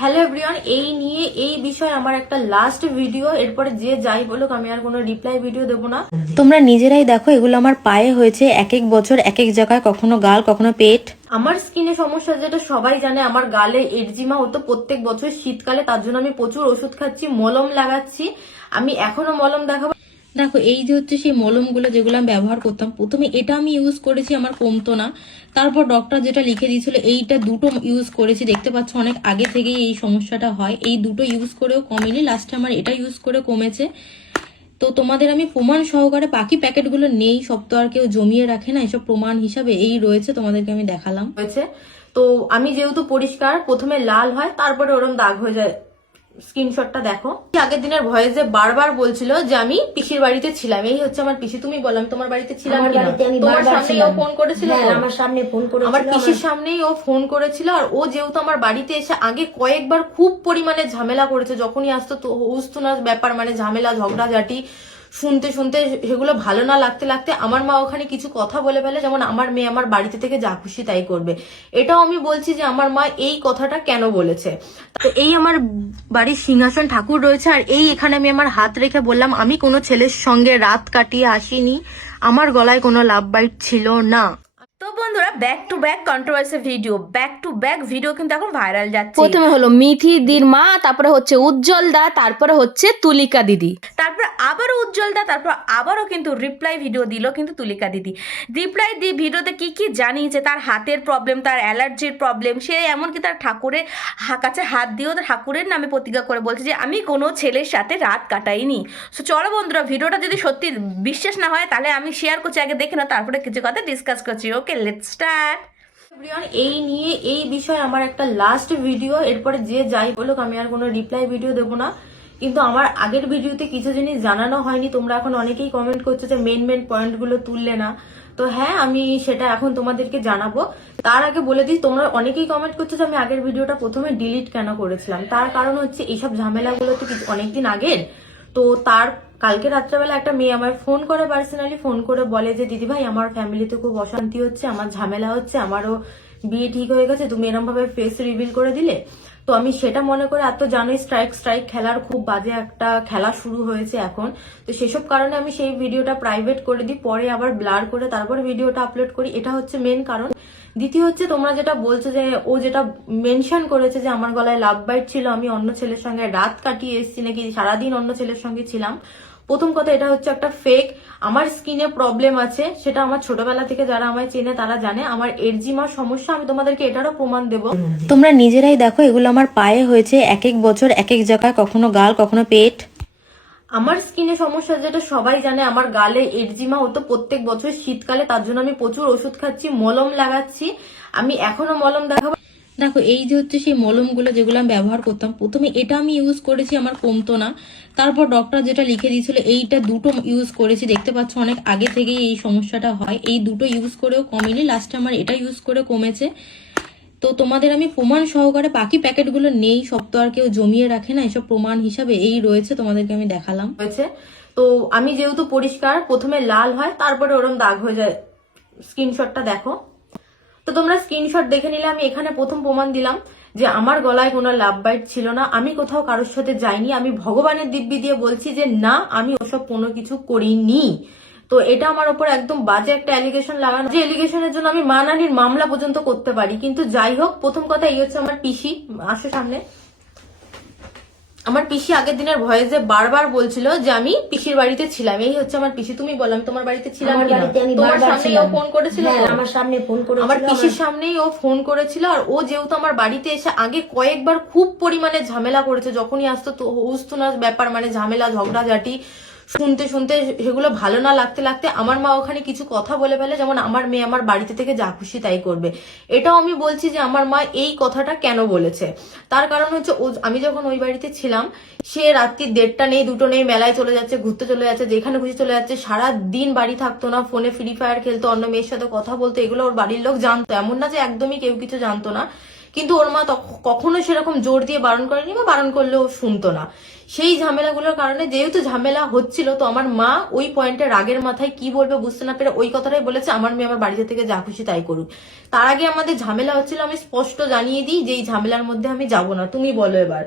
Hello everyone, এই নিয়ে এই বিষয়ে আমার একটা লাস্ট ভিডিও, এরপরে যে যাই বলুক আমি আর কোনো রিপ্লাই ভিডিও দেবো না। তোমরা নিজেরাই দেখো, এগুলো আমার পায়ে হয়েছে এক এক বছর এক এক জায়গায়, কখনো গাল কখনো পেট। আমার স্কিনে সমস্যা যেটা সবাই জানে, আমার গালে এক্সিমা হতো প্রত্যেক বছর শীতকালে, তার জন্য আমি প্রচুর ওষুধ খাচ্ছি, মলম লাগাচ্ছি। আমি এখনো মলম দেখাবো। দেখো, এই যে হচ্ছে সেই মলমগুলো যেগুলো আমি ব্যবহার করতাম, প্রথমে এটা আমি ইউজ করেছি, আমার কমতো না। তারপর ডক্টর যেটা লিখে দিয়েছিল, এইটা দুটো ইউজ করেছি, দেখতে পাচ্ছ অনেক আগে থেকেই এই সমস্যাটা হয়। এই দুটো ইউজ করেও কমেনি, লাস্টে আমার এটা ইউজ করে কমেছে। তো তোমাদের আমি প্রমাণ সহকারে, বাকি প্যাকেটগুলো নেই, সব তো আর কেউ জমিয়ে রাখে না, এসব প্রমাণ হিসাবে এই রয়েছে, তোমাদেরকে আমি দেখালাম। হয়েছে তো আমি যেহেতু পরিষ্কার, প্রথমে লাল হয় তারপরে ওরম দাগ হয়ে যায়। স্ক্রিনশটটা দেখো। আগের দিনের ভয়েসে বারবার বলছিল যে আমি পিসির বাড়িতে ছিলাম, এই হচ্ছে আমার পিসি। তুমি বললাম তোমার বাড়িতে ছিলাম কিনা? তোমার সামনেই ও ফোন করেছিল, আমার সামনে ফোন করেছিল, আমার পিসির সামনেই ও ফোন করেছিল। আর ও যেহেতু আমার বাড়িতে এসে আগে কয়েকবার খুব পরিমাণে ঝামেলা করেছে, যখনই আসতো তো উস্তুনার ব্যাপার, মানে ঝামেলা ঝগড়াঝাটি শুনতে শুনতে সেগুলো ভালো না লাগতে লাগতে আমার মা ওখানে কিছু কথা বলে ফেলে, যেমন আমার মেয়ে আমার বাড়িতে থেকে যা খুশি তাই করবে। এটাও আমি বলছি যে আমার মা এই কথাটা কেন বলেছে। তো এই আমার বাড়ির সিংহাসন ঠাকুর রয়েছে, আর এই এখানে আমি আমার হাত রেখে বললাম আমি কোনো ছেলের সঙ্গে রাত কাটিয়ে আসিনি, আমার গলায় কোনো লাভ বাইট ছিল না। তো বন্ধুরা, back to back controversy video, back to back video কিন্তু এখন ভাইরাল যাচ্ছে। প্রথমে হলো মিথিদির মা, তারপরে হচ্ছে উজ্জ্বল দা, তারপরে হচ্ছে তুলিকা দিদি, তারপর আবারও উজ্জ্বল দা, তারপর আবারও কিন্তু রিপ্লাই ভিডিও দিল কিন্তু তুলিকা দিদি। রিপ্লাই দিয়ে ভিডিওতে কি কি জানিয়েছে, তার হাতের প্রবলেম, তার অ্যালার্জির প্রবলেম, সে এমনকি তার ঠাকুরের কাছে হাত দিয়েও তার ঠাকুরের নামে প্রতিজ্ঞা করে বলছে যে আমি কোনো ছেলের সাথে রাত কাটাইনি। সো চলো বন্ধুরা, ভিডিওটা যদি সত্যি বিশ্বাস না হয় তাহলে আমি শেয়ার করছি, আগে দেখে না, তারপরে কিছু কথা ডিসকাস করছি। ওকে, লেটস স্টার্ট। এই নিয়ে এই বিষয়ে আমার একটা লাস্ট ভিডিও, এরপরে যে যাই বলুক আমি আর কোনো রিপ্লাই ভিডিও দেবো না। কিন্তু আমার আগের ভিডিওতে কিছু জিনিস জানানো হয়নি, তোমরা এখন অনেকেই কমেন্ট করছো যে মেন পয়েন্টগুলো তুললে না। তো হ্যাঁ, আমি সেটা এখন তোমাদেরকে জানাবো। তার আগে বলে দিই, তোমরা অনেকেই কমেন্ট করছো যে আমি আগের ভিডিওটা প্রথমে ডিলিট কেন করেছিলাম। তার কারণ হচ্ছে এইসব ঝামেলাগুলো তো অনেকদিন আগের। তো তার কালকে রাত্রেবেলা একটা মেয়ে আমায় ফোন করে, পার্সোনালি ফোন করে বলে যে দিদি ভাই আমার ফ্যামিলিতে খুব অশান্তি হচ্ছে, আমার ঝামেলা হচ্ছে, আমারও বিয়ে ঠিক হয়ে গেছে, তুমি এরকম ভাবে ফেস রিভিল করে দিলে। তো আমি সেটা মনে করে, আর তো জানোই স্ট্রাইক খেলার খুব বাজে একটা খেলা শুরু হয়েছে এখন। তো সেসব কারণে আমি সেই ভিডিওটা প্রাইভেট করে দিই, পরে আবার ব্লার করে তারপরে ভিডিওটা আপলোড করি। এটা হচ্ছে মেন কারণ। দ্বিতীয় হচ্ছে, তোমরা যেটা বলছো যে ও যেটা মেনশন করেছে যে আমার গলায় লাভ বাইট ছিল, আমি অন্য ছেলের সঙ্গে রাত কাটিয়ে এসেছি, নাকি সারাদিন অন্য ছেলের সঙ্গে ছিলাম। প্রথম কথা, এটা হচ্ছে একটা ফেক। আমার স্কিনে প্রবলেম আছে, সেটা আমার ছোটবেলা থেকে যারা আমায় চেনে তারা জানে। আমার এক্সিমার সমস্যা, আমি তোমাদেরকে এটারও প্রমাণ দেবো। তোমরা নিজেরাই দেখো, এগুলো আমার পায়ে হয়েছে এক এক বছর এক এক জায়গায়, কখনো গাল কখনো পেট। আমার স্কিনে সমস্যা যেটা সবাই জানে, আমার গালে এক্সিমা হতো প্রত্যেক বছর শীতকালে, তার জন্য আমি প্রচুর ওষুধ খাচ্ছি, মলম লাগাচ্ছি। আমি এখনো মলম দেখাবো। দেখো, এই যে হচ্ছে সেই মলমগুলো যেগুলো আমি ব্যবহার করতাম, প্রথমে এটা আমি ইউজ করেছি, আমার কমতো না। তারপর ডক্টর যেটা লিখে দিয়েছিল, এইটা দুটো ইউজ করেছি, দেখতে পাচ্ছ অনেক আগে থেকেই এই সমস্যাটা হয়। এই দুটো ইউজ করেও কমেনি, লাস্টে আমার এটা ইউজ করে কমেছে। তো তোমাদের আমি প্রমাণ সহকারে, বাকি প্যাকেটগুলো নেই, সব তো আর কেউ জমিয়ে রাখে না, এসব প্রমাণ হিসাবে এই রয়েছে, তোমাদেরকে আমি দেখালাম। হয়েছে তো আমি যেহেতু পরিষ্কার, প্রথমে লাল হয় তারপরে ওরম দাগ হয়ে যায়। স্ক্রিনশটটা দেখো। তো তোমরা স্ক্রিনশট দেখে নিলে, আমি এখানে প্রথম প্রমাণ দিলাম যে আমার গলায় কোনো লাভ বাইট ছিল না, আমি কোথাও কারোর সাথে যাইনি। আমি ভগবানের দিব্যি দিয়ে বলছি যে না, আমি ওসব কোনো কিছু করিনি। তো এটা আমার উপর একদম বাজে একটা অ্যালিগেশন লাগানো, যে অ্যালিগেশনের জন্য আমি মানহানির মামলা পর্যন্ত করতে পারি। কিন্তু যাই হোক, প্রথম কথা এই হচ্ছে আমার পিসি। আসো সামনে। আমার পিসি আগের দিনের ভয়েসে বারবার বলছিল যে আমি পিসির বাড়িতে ছিলাম, এই হচ্ছে আমার পিসি। তুমি বললাম তোমার বাড়িতে ছিলাম কিনা? তোমার সামনেই ও ফোন করেছিল, আমার সামনে ফোন করেছিল, আমার পিসির সামনেই ও ফোন করেছিল। আর ও যেহেতু আমার বাড়িতে এসে আগে কয়েকবার খুব পরিমাণে ঝামেলা করেছে, যখনই আসতো তো উস্তুনার ব্যাপার, মানে ঝামেলা ঝগড়াঝাটি শুনতে শুনতে সেগুলো ভালো না লাগতে লাগতে আমার মা ওখানে কিছু কথা বলে ফেলে, যেমন আমার মেয়ে আমার বাড়িতে থেকে যা খুশি তাই করবে। এটাও আমি বলছি যে আমার মা এই কথাটা কেন বলেছে। তার কারণ হচ্ছে, আমি যখন ওই বাড়িতে ছিলাম, সে রাত্রি 1:30 নেই 2টো নেই মেলায় চলে যাচ্ছে, ঘুরতে চলে যাচ্ছে, যেখানে খুশি চলে যাচ্ছে, সারা দিন বাড়ি থাকতো না, ফোনে ফ্রি ফায়ার খেলতো, অন্য মেয়ের সাথে কথা বলতো। এগুলো ওর বাড়ির লোক জানতো, এমন না যে একদমই কেউ কিছু জানতো না। কিন্তু ওর মা কখনো সেরকম জোর দিয়ে বারণ করেনি, বা বারণ করলেও শুনতো না। সেই ঝামেলাগুলোর কারণে যেহেতু ঝামেলা হচ্ছিল, তো আমার মা ওই পয়েন্টে রাগের মাথায় কি বলবে বুঝতে না পেরে ওই কথাটাই বলেছে, আমার মেয়ে আমার বাড়িতে থেকে যা খুশি তাই করুক। তার আগে আমাদের ঝামেলা হচ্ছিল, আমি স্পষ্ট জানিয়ে দিই যে এই ঝামেলার মধ্যে আমি যাব না, তুমি বলো এবার।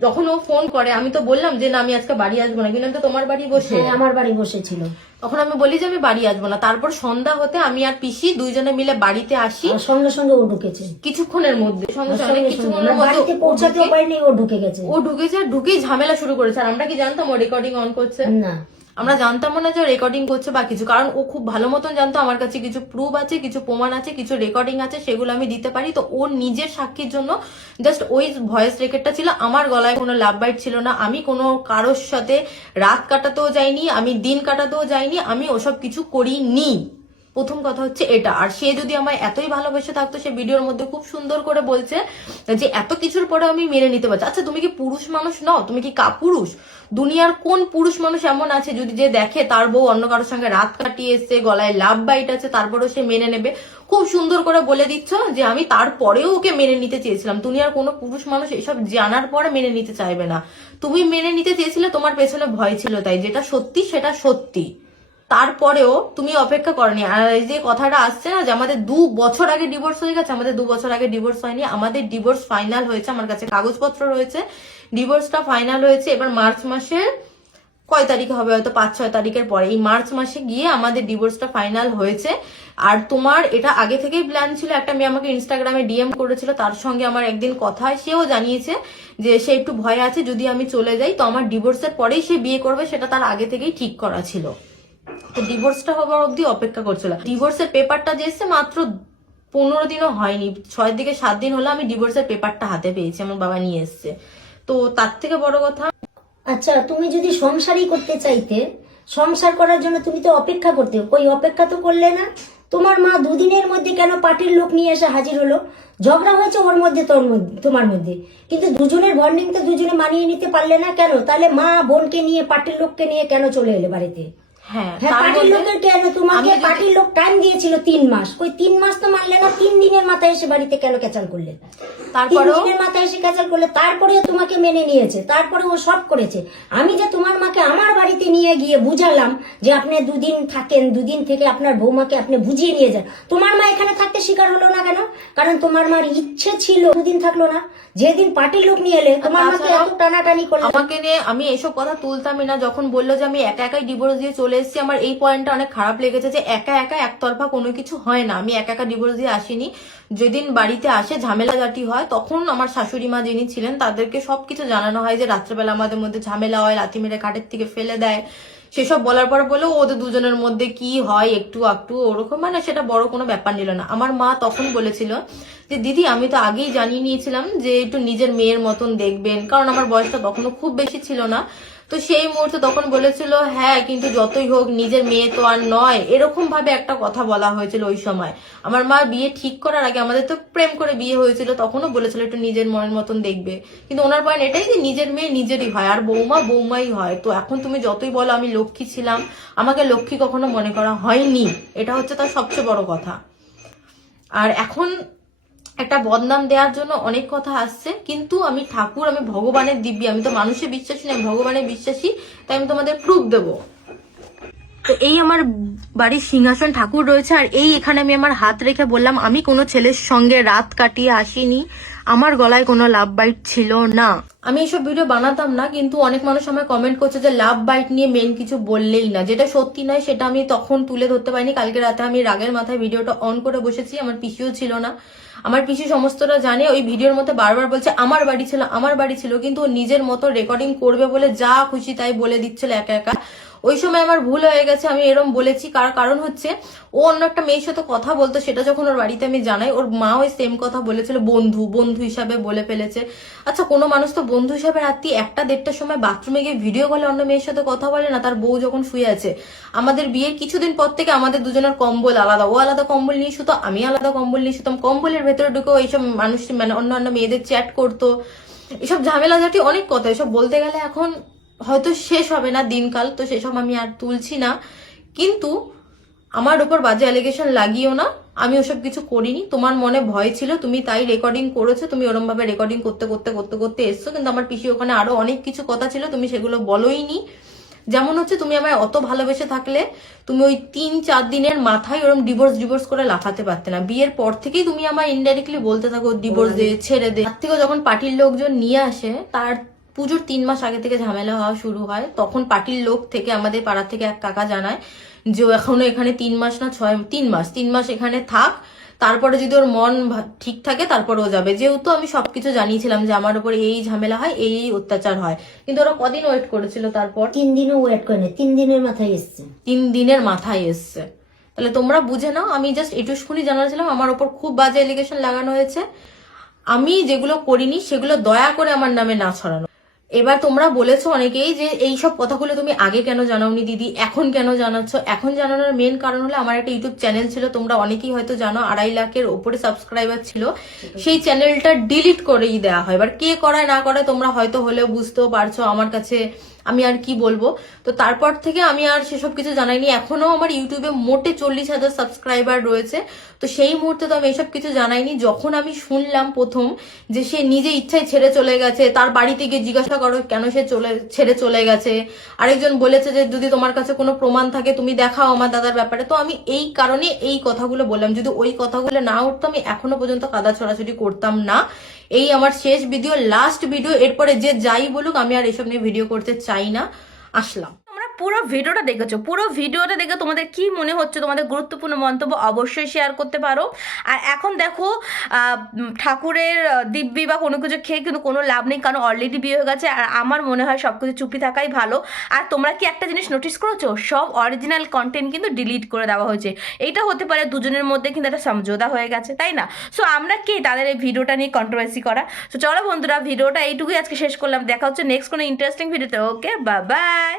যখন ও ফোন করে আমি তো বললাম যে না আমি আজকে বাড়ি আসবো না, কিন্তু আমি তো তোমার বাড়ি বসে, আমার বাড়ি বসেছিল, তখন আমি বলি যে আমি বাড়ি আসবো না। তারপর সন্ধ্যা হতে আমি আর পিসি দুইজনে মিলে বাড়িতে আসি, আর সঙ্গে সঙ্গে ও ঢুকেছে, কিছুক্ষণের মধ্যে সঙ্গে সঙ্গে সঙ্গে কিছুক্ষণের আমরা বাড়িতে মধ্যে পৌঁছাতেও পারিনি, ও ঢুকে গেছে। ও ঢুকেছে, আর ঢুকেই ঝামেলা শুরু করেছে। আর আমরা কি জানতাম ও রেকর্ডিং অন করছে? না, আমরা জানতাম না যে রেকর্ডিং করছে বা কিছু, কারণ ও খুব ভালো মতন জানতো আমার কাছে কিছু প্রুফ আছে, কিছু প্রমাণ আছে, কিছু রেকর্ডিং আছে, সেগুলো আমি দিতে পারি। তো ওর নিজের সাক্ষীর জন্য জাস্ট ওই ভয়েস রেকর্ডটা ছিল। আমার গলায় কোনো লাভ বাইট ছিল না, আমি কোনো কারোর সাথে রাত কাটাতেও যাইনি, আমি দিন কাটাতেও যাইনি, আমি ওসব কিছু করিনি। প্রথম কথা হচ্ছে এটা। আর সে যদি আমায় এতই ভালোবেসে থাকতো, সে ভিডিওর মধ্যে খুব সুন্দর করে বলছে যে এত কিছুর পরে আমি মেনে নিতে পারছি। আচ্ছা তুমি কি পুরুষ মানুষ নও? তুমি কি কাপুরুষ? দুনিয়ার কোন পুরুষ মানুষ এমন আছে যদি যে দেখে তার বউ অন্য কারোর সঙ্গে রাত কাটিয়ে এসছে, গলায় লাভ বাইট আছে, তারপরেও সে মেনে নেবে? খুব সুন্দর করে বলে দিচ্ছ যে আমি তারপরেও ওকে মেনে নিতে চেয়েছিলাম। দুনিয়ার কোনো পুরুষ মানুষ এসব জানার পরে মেনে নিতে চাইবে না। তুমি মেনে নিতে চেয়েছিলে, তোমার পেছনে ভয় ছিল তাই, যেটা সত্যি সেটা সত্যি। তারপরেও তুমি অপেক্ষা করনি। আর এই যে কথাটা আসছে না যে আমাদের 2 বছর আগে ডিভোর্স হয়ে গেছে, আমাদের 2 বছর আগে ডিভোর্স হয়নি, আমাদের ডিভোর্স ফাইনাল হয়েছে। আমার কাছে কাগজপত্র রয়েছে, ডিভোর্সটা ফাইনাল হয়েছে। এবার মার্চ মাসের কয় তারিখে হবে, হয়তো 5-6 তারিখের পরে, এই মার্চ মাসে গিয়ে আমাদের ডিভোর্সটা ফাইনাল হয়েছে। আর তোমার এটা আগে থেকেই প্ল্যান ছিল। একটা মেয়ে আমাকে ইনস্টাগ্রামে ডিএম করেছিল, তার সঙ্গে আমার একদিন কথা হয়, সেও জানিয়েছে যে সে একটু ভয় আছে যদি আমি চলে যাই, তো আমার ডিভোর্সের পরেই সে বিয়ে করবে, সেটা তার আগে থেকেই ঠিক করা ছিল। তো ডিভোর্সটা হবার অবধি অপেক্ষা করছিল। ডিভোর্সের পেপারটা যে এসছে মাত্র 15 দিনও হয়নি, 6 থেকে 7 দিন হলো আমি ডিভোর্সের পেপারটা হাতে পেয়েছি, আমার বাবা নিয়ে এসছে। তো তার থেকে বড় কথা, আচ্ছা তুমি যদি সংসারই করতে চাইতে, সংসার করার জন্য তুমি তো অপেক্ষা করতে, কই অপেক্ষা তো করলে না। তোমার মা দুদিনের মধ্যে কেন পার্টির লোক নিয়ে এসে হাজির হলো? ঝগড়া হয়েছে ওর মধ্যে, তোর মধ্যে, তোমার মধ্যে, কিন্তু দুজনের বন্ডিং তো দুজনে মানিয়ে নিতে পারলে না কেন? তাহলে মা বোনকে নিয়ে, পার্টির লোককে নিয়ে কেন চলে এলে বাড়িতে? হ্যাঁ পার্টির লোকের কেন, তোমাকে পার্টির লোক টাইম দিয়েছিল 3 মাস, কই 3 মাস তো মানলে না। 3 দিনের মাথায় এসে বাড়িতে কেন ক্যাচাল করলে? 3 দিনের মাথায় এসে ক্যাচাল করলে, তারপরেও তোমাকে মেনে নিয়েছে, তারপরে ও সব করেছে। আমি যে তোমার মাকে আমার বাড়িতে নিয়ে গিয়ে বুঝালাম যে আপনি 2 দিন থাকেন, 2 দিন থেকে আপনার বৌমাকে আপনি বুঝিয়ে নিয়ে যান, তোমার মা এখানে থাকতে স্বীকার হলো না কেন? কারণ তোমার মার ইচ্ছে ছিল, 2 দিন থাকলো না। যেদিন পার্টির লোক নিয়ে এলে তোমার মাকে এত টানাটানি করলো। আমাকে নিয়ে আমি এসব কথা তুলতামই না। যখন বললো যে আমি একা একাই ডিভোর্স দিয়ে চলে এসেছি, আমার এই পয়েন্টটা অনেক খারাপ লেগেছে যে একা একা একতরফা কোনো কিছু হয় না। আমি একা একা ডিভোর্স দিয়ে আসিনি। যেদিন বাড়িতে আসে ঝামেলাঝাটি হয়, তখন আমার শাশুড়ি মা যিনি ছিলেন তাদেরকে সবকিছু জানানো হয় যে রাত্রেবেলা আমাদের মধ্যে ঝামেলা হয়, লাথি মেরে খাটের থেকে ফেলে দেয়। সেসব বলার পর বলে ওদের দুজনের মধ্যে কি হয় একটু একটু ওরকম, মানে সেটা বড় কোনো ব্যাপার নিল না। আমার মা তখন বলেছিল যে দিদি আমি তো আগেই জানিয়ে নিয়েছিলাম যে একটু নিজের মেয়ের মতন দেখবেন, কারণ আমার বয়সটা তখনও খুব বেশি ছিল না। তো সেই মুহূর্তে তখন বলেছিল হ্যাঁ কিন্তু যতই হোক নিজের মেয়ে তো আর নয়, এরকম ভাবে একটা কথা বলা হয়েছিল ওই সময়। আমার মা বিয়ে ঠিক করার আগে, আমাদের তো প্রেম করে বিয়ে হয়েছিল, তখনও বলেছিল একটু নিজের মনের মতন দেখবে। কিন্তু ওনার পয়েন্ট এটাই যে নিজের মেয়ে নিজেরই হয়, আর বৌমা বৌমাই হয়। তো এখন তুমি যতই বলো আমি লক্ষ্মী ছিলাম, আমাকে লক্ষ্মী কখনো মনে করা হয়নি, এটা হচ্ছে তার সবচেয়ে বড় কথা। আর এখন একটা বদনাম দেওয়ার জন্য অনেক কথা আসছে, কিন্তু আমি ঠাকুর, আমি ভগবানের দিব্যি, আমি তো মানুষে বিশ্বাসী না, আমি ভগবানের বিশ্বাসী, তাই আমি তোমাদের প্রুফ দেবো। তো এই আমার বাড়ির সিংহাসন ঠাকুর রয়েছে, আর এই এখানে আমি আমার হাত রেখে বললাম আমি কোনো ছেলের সঙ্গে রাত কাটিয়ে আসিনি, আমার গলায় কোনো লাভ বাইট ছিল না। আমি এইসব ভিডিও বানাতাম না, কিন্তু অনেক মানুষ আমায় কমেন্ট করছে যে লাভ বাইট নিয়ে মেন কিছু বললেই না, যেটা সত্যি নয় সেটা আমি তখন তুলে ধরতে পারিনি। কালকে রাতে আমি রাগের মাথায় ভিডিওটা অন করে বসেছি, আমার পিসিও ছিল না। আমার পিসি সমস্তটা জানে, ওই ভিডিওর মধ্যে বারবার বলছে আমার বাড়ি ছিল আমার বাড়ি ছিল, কিন্তু ও নিজের মতো রেকর্ডিং করবে বলে যা খুশি তাই বলে দিচ্ছিল একা একা। ওই সময় আমার ভুল হয়ে গেছে, আমি এরম বলেছি। কারণ হচ্ছে ও অন্য একটা মেয়ের সাথে কথা বলতো, সেটা যখন ওর বাড়িতে আমি জানাই, ওর মা ওই সেম কথা বলেছিল, বন্ধু হিসাবে বলে ফেলেছে। আচ্ছা কোনো মানুষ তো বন্ধু হিসাবে রাত্রি 1টা-1:30টার সময় বাথরুমে গিয়ে ভিডিও কলে অন্য মেয়ের সাথে কথা বলে না, তার বউ যখন শুয়ে আছে। আমাদের বিয়ের কিছুদিন পর থেকে আমাদের দুজনের কম্বল আলাদা, ও আলাদা কম্বল নিয়ে শুতো, আমি আলাদা কম্বল নিয়ে শুতাম। কম্বলের ভেতরে ঢুকেও এইসব মানুষ, মানে অন্য মেয়েদের চ্যাট করতো, এসব ঝামেলাঝাটি অনেক কথা। এসব বলতে গেলে এখন হয়তো শেষ হবে না দিনকাল, তো সেসব আমি আর তুলছি না। কিন্তু আমার উপর বাজে অ্যালিগেশন লাগিও না, আমি ওসব কিছু করিনি, তোমার মনে ভয় ছিল, তুমি তাই রেকর্ডিং করেছো, তুমি ওরম ভাবে রেকর্ডিং করতে করতে করতে করতে এসছো, কিন্তু আমার পিসি ওখানে আরো অনেক কিছু কথা ছিল, তুমি সেগুলো বলোইনি। যেমন হচ্ছে তুমি আমায় অত ভালোবেসে থাকলে তুমি ওই 3-4 দিনের মাথায় ওরম ডিভোর্স করে লাফাতে পারতে না। বিয়ের পর থেকেই তুমি আমায় ইনডাইরেক্টলি বলতে থাকো ডিভোর্স দে, ছেড়ে দে। তার থেকে যখন পার্টির লোকজন নিয়ে আসে তার পুজোর 3 মাস আগে থেকে ঝামেলা হওয়া শুরু হয়। তখন পার্টির লোক থেকে আমাদের পাড়া থেকে এক কাকা জানায় যে ও এখনো এখানে 3 মাস না 3 মাস এখানে থাক, তারপরে যদি ওর মন ঠিক থাকে তারপরে ও যাবে। যেহেতু আমি সবকিছু জানিয়েছিলাম যে আমার উপর এই ঝামেলা হয়, এই অত্যাচার হয়, কিন্তু ওরা কদিন ওয়েট করেছিল, তারপর 3 দিনও ওয়েট করেনি, 3 দিনের মাথায় এসছে। 3 দিনের মাথায় এসছে। তাহলে তোমরা বুঝে নাও, আমি জাস্ট এটুকুনি জানাচ্ছিলাম আমার উপর খুব বাজে এলিগেশন লাগানো হয়েছে, আমি যেগুলো করিনি সেগুলো দয়া করে আমার নামে না ছড়ানো। এবার তোমরা বলেছো অনেকেই যে এই সব কথাগুলো তুমি আগে কেন জানাওনি দিদি, এখন কেন জানাচ্ছ? এখন জানানোর মেন কারণ হলো আমার একটা ইউটিউব চ্যানেল ছিল, তোমরা অনেকেই হয়তো জানো 2.5 লাখের উপরে সাবস্ক্রাইবার ছিল, সেই চ্যানেলটা ডিলিট করেই দেওয়া হয়। এবার কে করায় না করায় তোমরা হয়তো হলেও বুঝতেও পারছো, আমার কাছে আমি আর কি বলবো। তো তারপর থেকে আমি আর সেসব কিছু জানাইনি। এখনো আমার ইউটিউবে মোটে 40,000 সাবস্ক্রাইবার রয়েছে, তো সেই মুহূর্তে তো আমি এসব কিছু জানাইনি। যখন আমি শুনলাম প্রথম যে সে নিজে ইচ্ছায় ছেড়ে চলে গেছে, তার বাড়িতে গিয়ে জিজ্ঞাসা করো কেন সে ছেড়ে চলে গেছে, আরেকজন বলেছে যে যদি তোমার কাছে কোনো প্রমাণ থাকে তুমি দেখাও আমার দাদার ব্যাপারে, তো আমি এই কারণে এই কথাগুলো বললাম। যদি ওই কথাগুলো না উঠতো আমি এখনো পর্যন্ত কাদা ছড়াছড়ি করতাম না। এই আমার শেষ ভিডিও, লাস্ট ভিডিও, এরপরে যে যাই বলুক আমি আর এসব নিয়ে ভিডিও করতে চাই না, আসলাম। তোমরা পুরো ভিডিওটা দেখেছো, পুরো ভিডিওটা দেখে তোমাদের কি মনে হচ্ছে, তোমাদের গুরুত্বপূর্ণ মন্তব্য অবশ্যই শেয়ার করতে পারো। আর এখন দেখো ঠাকুরের দিব্যি বা কোনো কিছু খেয়ে কিন্তু কোনো লাভ নেই, কারণ অলরেডি বিয়ে হয়ে গেছে। আর আমার মনে হয় সব কিছু চুপি থাকাই ভালো। আর তোমরা কি একটা জিনিস নোটিস করেছো, সব অরিজিনাল কন্টেন্ট কিন্তু ডিলিট করে দেওয়া হয়েছে। এইটা হতে পারে দুজনের মধ্যে কিন্তু একটা সমঝোতা হয়ে গেছে, তাই না? সো আমরা কি তাদের এই ভিডিওটা নিয়ে কন্ট্রোভার্সি করা? সো চলো বন্ধুরা, ভিডিওটা এইটুকুই আজকে শেষ করলাম। দেখা হচ্ছে নেক্সট কোনো ইন্টারেস্টিং ভিডিওতে। ওকে, বাই বাই।